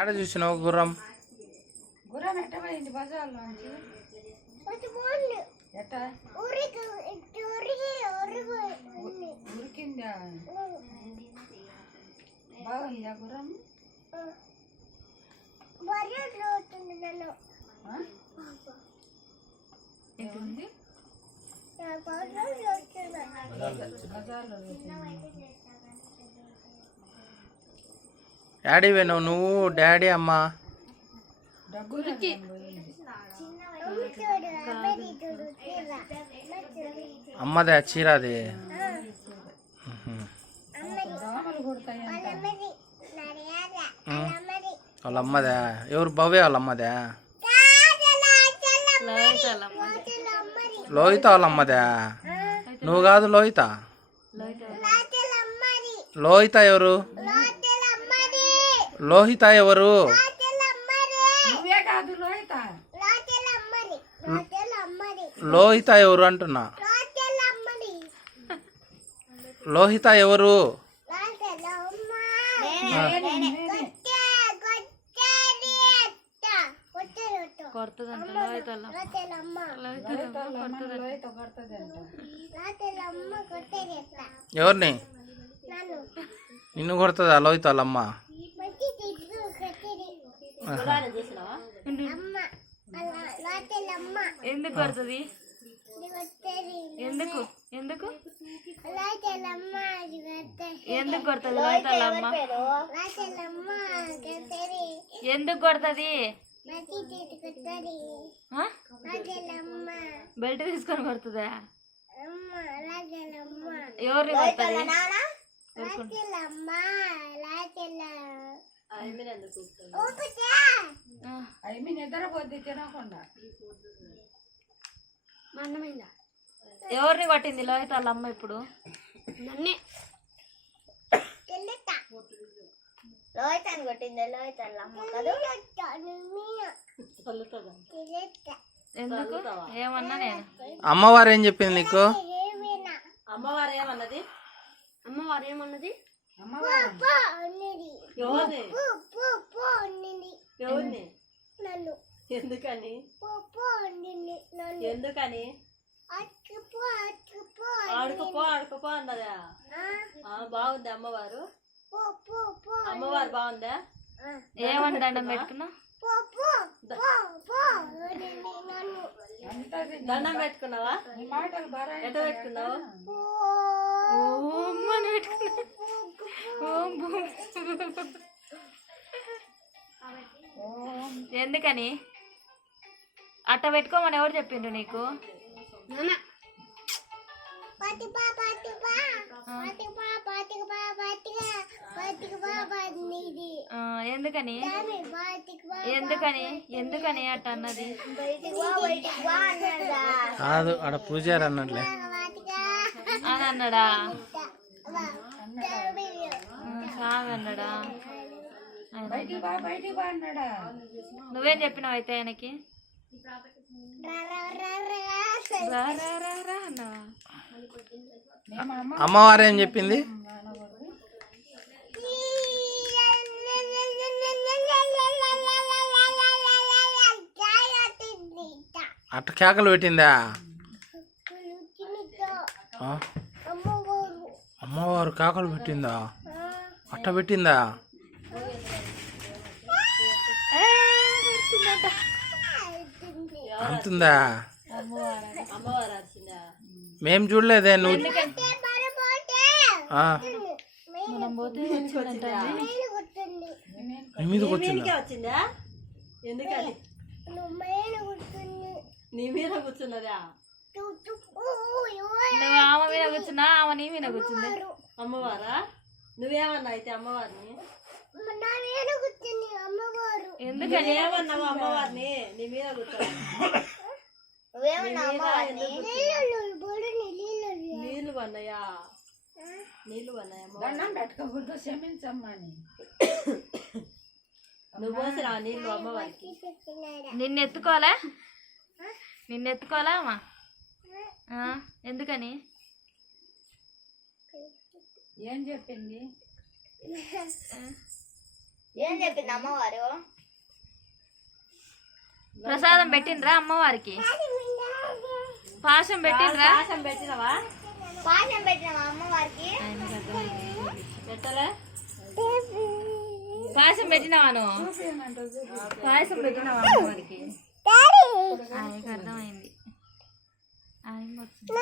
ఆడ చూసినావు గుర్రం? గుర్రం ఎట్ట పోయింది బజార్లోంచి? ఎట్ట ఉరికిందా? బాగుందా గుర్రం? ఏముంది బజార్లో? డాడీ పోయినావు నువ్వు, డాడీ అమ్మ? అమ్మదే చీరాది. వాళ్ళ అమ్మదే. ఎవరు? భవ్య వాళ్ళ అమ్మదే. లోహిత వాళ్ళ అమ్మదే. నువ్వు కాదు లోహిత. లోహిత ఎవరు? లోహిత ఎవరు? లోహిత ఎవరు అంటున్నా. లోహిత ఎవరు? ఎవరిని? నిన్ను కొడుతుందా లోహిత వాళ్ళమ్మ? ఎందుకు కొడుతుంది? ఎందుకు ఎందుకు ఎందుకు కొడుతుంది లోహిత వాళ్ళమ్మ? ఎందుకు కొడుతుంది? బెల్ట్ తీసుకొని కొడుతుందా? ఎవరిని కొడుతుంది? నిద్రపోద్ది తినకుండా. ఎవరిని కొట్టింది లోహిత వాళ్ళ అమ్మ ఇప్పుడు? లోహితాన్ని కొట్టింది లోహిత వాళ్ళ అమ్మ కాదు. ఎందుకు? ఏమన్నా నేను? అమ్మవారు ఏం చెప్పింది నీకు? అమ్మవారు ఏమన్నది? అమ్మవారు ఏమన్నది? ఎవరిని? ఎందుకని? ఎందుకని? ఆడుకోపో ఆడుకోపో అన్నదా? బాగుంది అమ్మవారు. అమ్మవారు బాగుందా? ఏమని దండం పెట్టుకున్నా? దండం పెట్టుకున్నావా? ఎట్ట పెట్టుకున్నావు? ఎందుకని అట్ట పెట్టుకోమని ఎవరు చెప్పిండ్రు నీకు? ఎందుకని ఎందుకని ఎందుకని అట్ట అన్నది? కాదు, ఆడ పూజారి అన్నట్లే అని అన్నాడా? కాదన్నాడా? నువ్వేం చెప్పినావు అయితే ఆయనకి? అమ్మవారు ఏం చెప్పింది? అట్ట కేకలు పెట్టిందా? అమ్మవారు కేకలు పెట్టిందా? అట్ట పెట్టిందా? అంతుందా? మేం చూడలేదే. నువ్వు మీద వచ్చిందా? ఎందుకని? నీ మీద కూర్చున్నదా? నువ్వు ఆమె మీద కూర్చున్నా, ఆమె నీ మీద కూర్చుంది. అమ్మవారా? నువ్వేమన్నా అయితే అమ్మవారిని? ఎందుకని ఏమన్నావు అమ్మవారిని? నీ మీద కూర్చో. నీళ్ళు పన్నాయా? నీళ్ళు పన్నాయా? దండం పెట్టుకోకూడదు, క్షమించమ్మని. నువ్వు పోసిరా నీళ్ళు అమ్మవారికి? నిన్నెత్తుకోవాలా? నిన్నెత్తుకోవాలా అమ్మా? ఎందుకని? ఏం చెప్పింది? ఏం చెప్పింది అమ్మవారు? ప్రసాదం పెట్టిండ్రా అమ్మవారికి? పాశం పెట్టిండ్రా? పాశం పెట్టినవా? పాశం పెట్టినావా అమ్మవారికి? పెట్టలే? పాశం పెట్టినావా నువ్వు? పాయసం పెట్టినావా అమ్మవారికి? ఆయనకి అర్థమైంది. ఆయన వచ్చింది.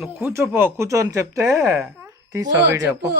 నువ్వు కూర్చోపో, కూర్చొని చెప్తే తీసా వీడియో. చెప్పు